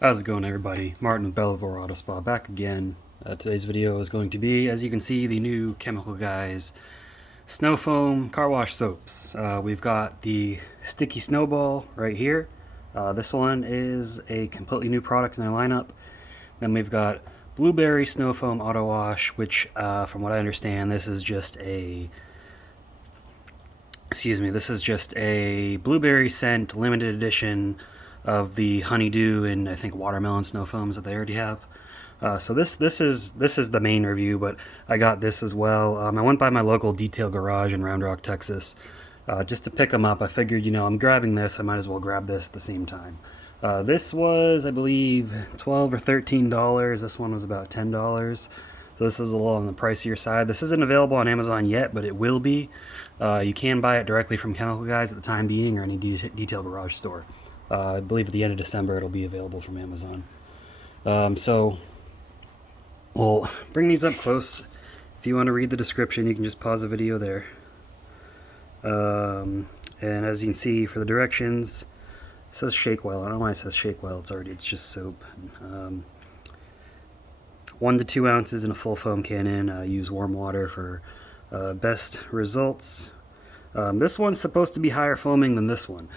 How's it going, everybody? Martin with Bellevore Auto Spa back again. Today's video is going to be, as you can see, the new Chemical Guys Snow Foam Car Wash Soaps. We've got the Sticky Snowball right here. This one is a completely new product in their lineup. Then we've got Blueberry Snow Foam Auto Wash, which, from what I understand, this is just a blueberry scent limited edition of the Honeydew and I think watermelon snow foams that they already have. So this is the main review, but I got this as well. I went by my local detail garage in Round Rock, Texas, just to pick them up. I figured, I'm grabbing this, I might as well grab this at the same time. This was, I believe, $12 or $13. This one was about $10. So this is a little on the pricier side. This isn't available on Amazon yet, but it will be. You can buy it directly from Chemical Guys at the time being, or any detail garage store. I believe at the end of December it'll be available from Amazon. So we'll bring these up close. If you want to read the description, you can just pause the video there. And as you can see, for the directions, it says shake well. I don't know why it says shake well. It's just soap. 1 to 2 ounces in a full foam cannon. Use warm water for best results. This one's supposed to be higher foaming than this one.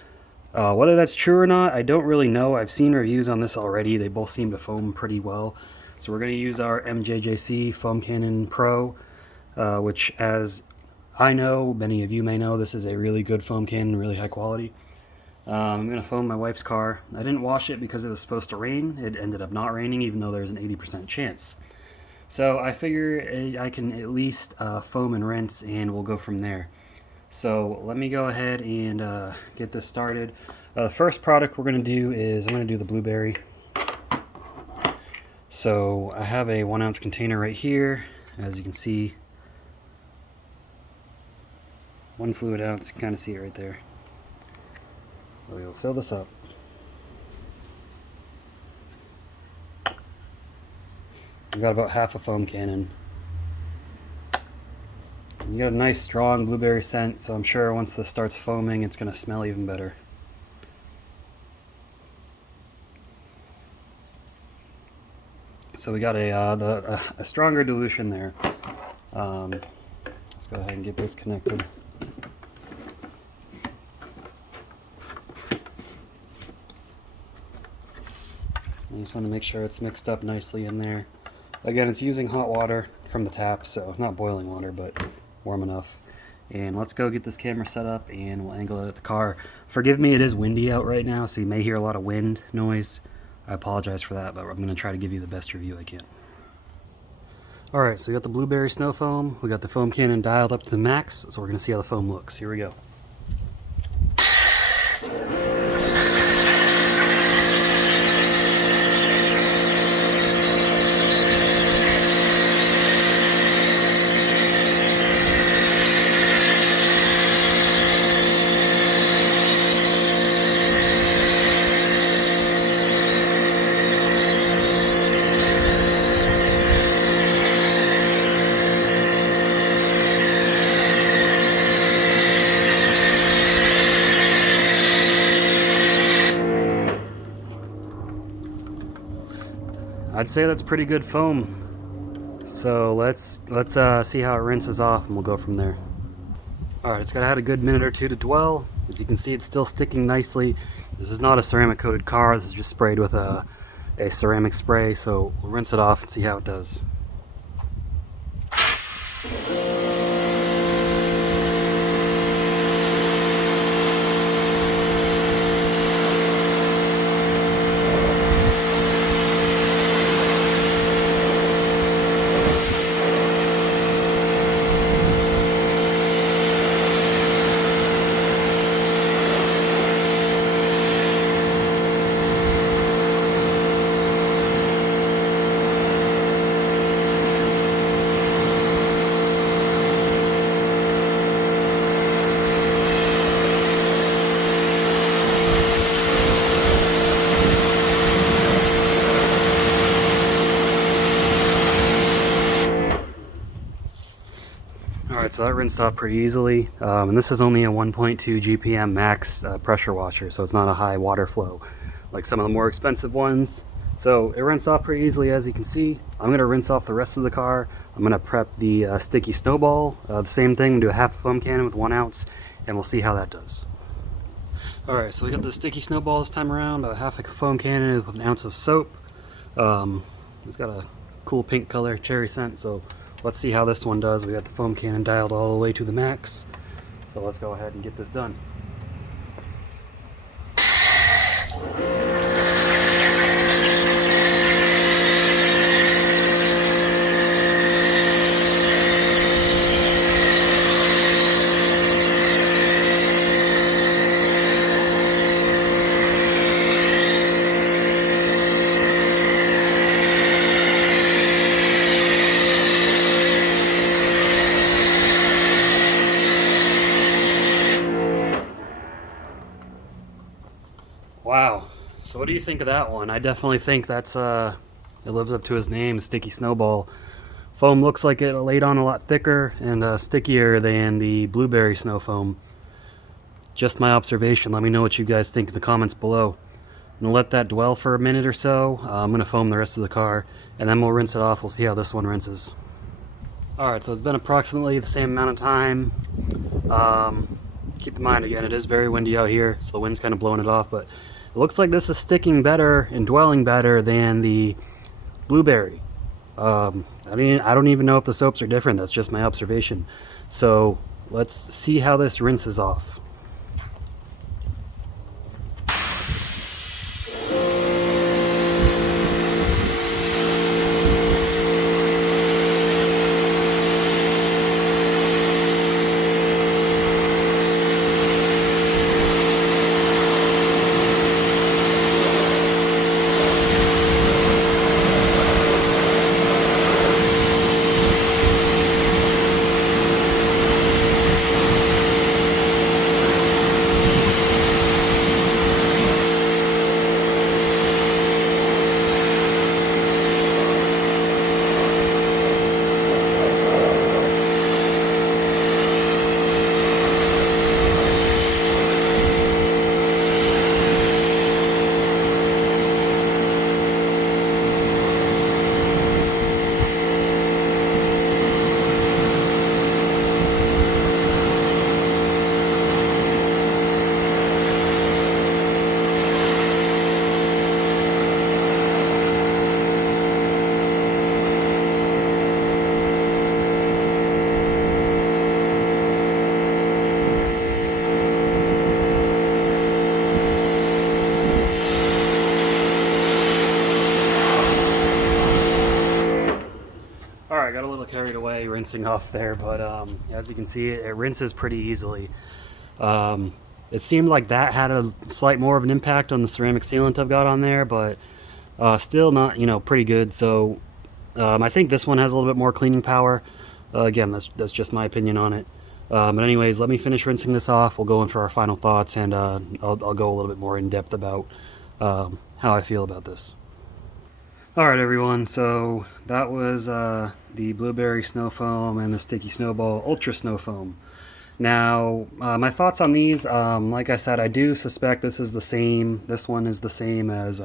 Whether that's true or not, I don't really know. I've seen reviews on this already. They both seem to foam pretty well. So we're going to use our MJJC Foam Cannon Pro, which, as I know, many of you may know, this is a really good foam cannon, really high quality. I'm going to foam my wife's car. I didn't wash it because it was supposed to rain. It ended up not raining, even though there's an 80% chance. So I figure I can at least foam and rinse, and we'll go from there. So let me go ahead and get this started. The first product we're going to do is I'm going to do the blueberry. So I have a 1 ounce container right here. As you can see, 1 fluid ounce. You can kind of see it right there. We'll fill this up. I've got about half a foam cannon. You got a nice strong blueberry scent, so I'm sure once this starts foaming it's going to smell even better. So we got a stronger dilution there. Let's go ahead and get this connected. I just want to make sure it's mixed up nicely in there. Again, it's using hot water from the tap, so not boiling water, but warm enough. And let's go get this camera set up and we'll angle it at the car. Forgive me, it is windy out right now, so you may hear a lot of wind noise. I apologize for that, but I'm going to try to give you the best review I can. Alright, so we got the blueberry snow foam, we got the foam cannon dialed up to the max, so we're going to see how the foam looks. Here we go. I'd say that's pretty good foam. So let's see how it rinses off and we'll go from there. Alright, it's got to have a good minute or two to dwell. As you can see, it's still sticking nicely. This is not a ceramic coated car, this is just sprayed with a ceramic spray, so we'll rinse it off and see how it does. Alright, so that rinsed off pretty easily, and this is only a 1.2 GPM max pressure washer, so it's not a high water flow like some of the more expensive ones. So it rinsed off pretty easily, as you can see. I'm going to rinse off the rest of the car. I'm going to prep the sticky snowball. The same thing, do a half foam cannon with 1 ounce, and we'll see how that does. Alright, so we got the sticky snowball this time around, half a foam cannon with 1 ounce of soap. It's got a cool pink color, cherry scent, so let's see how this one does. We got the foam cannon dialed all the way to the max, so let's go ahead and get this done. Wow, so what do you think of that one? I definitely think that's it lives up to its name, Sticky Snowball. Foam looks like it laid on a lot thicker and stickier than the Blueberry Snow Foam. Just my observation. Let me know what you guys think in the comments below. I'm gonna let that dwell for a minute or so. I'm gonna foam the rest of the car, and then we'll rinse it off. We'll see how this one rinses. Alright, so it's been approximately the same amount of time. Keep in mind, again, it is very windy out here, so the wind's kind of blowing it off, but it looks like this is sticking better and dwelling better than the Blueberry. I mean, I don't even know if the soaps are different. That's just my observation. So let's see how this rinses off. Alright, got a little carried away rinsing off there, but as you can see, it rinses pretty easily. It seemed like that had a slight more of an impact on the ceramic sealant I've got on there, but still not, pretty good. So I think this one has a little bit more cleaning power. Again, that's just my opinion on it. But anyways, let me finish rinsing this off. We'll go in for our final thoughts, and I'll go a little bit more in depth about how I feel about this. Alright everyone, so that was the Blueberry Snow Foam and the Sticky Snowball Ultra Snow Foam. Now, my thoughts on these, like I said, I do suspect this is the same. This one is the same as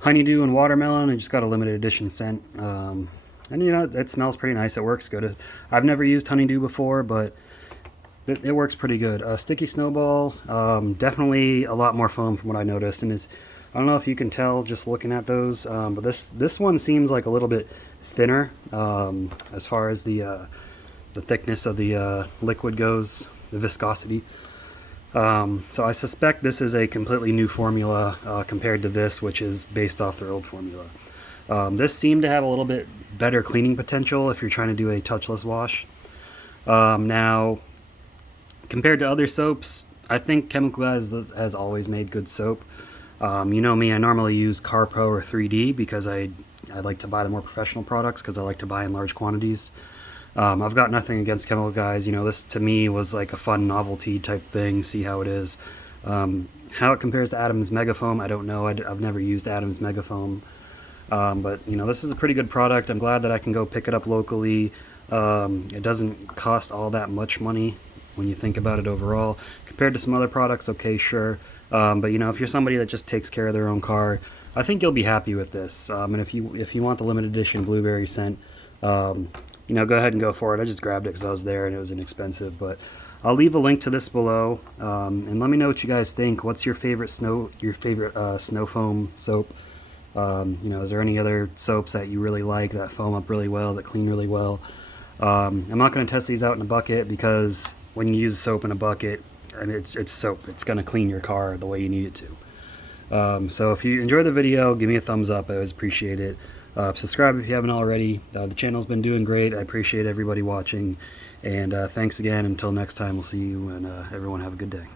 Honeydew and Watermelon. I just got a limited edition scent. And it smells pretty nice. It works good. I've never used Honeydew before, but it works pretty good. Sticky Snowball, definitely a lot more foam from what I noticed, and I don't know if you can tell just looking at those, but this one seems like a little bit thinner as far as the thickness of the liquid goes, the viscosity. So I suspect this is a completely new formula compared to this, which is based off their old formula. This seemed to have a little bit better cleaning potential if you're trying to do a touchless wash. Now, compared to other soaps, I think Chemical Guys has always made good soap. You know me, I normally use Carpo or 3D because I like to buy the more professional products because I like to buy in large quantities. I've got nothing against Chemical Guys. This to me was like a fun novelty type thing, see how it is. How it compares to Adam's Megafoam, I don't know. I've never used Adam's Megafoam. But this is a pretty good product. I'm glad that I can go pick it up locally. It doesn't cost all that much money when you think about it overall. Compared to some other products, okay, sure. But if you're somebody that just takes care of their own car, I think you'll be happy with this. And if you want the limited edition blueberry scent, you know, go ahead and go for it. I just grabbed it because I was there and it was inexpensive. But I'll leave a link to this below, and let me know what you guys think. What's your favorite snow foam soap? You know, is there any other soaps that you really like that foam up really well, that clean really well? I'm not going to test these out in a bucket because when you use soap in a bucket, and it's soap, it's going to clean your car the way you need it to. So if you enjoyed the video, give me a thumbs up. I always appreciate it. Subscribe if you haven't already. The channel's been doing great. I appreciate everybody watching. And thanks again. Until next time, we'll see you, and everyone have a good day.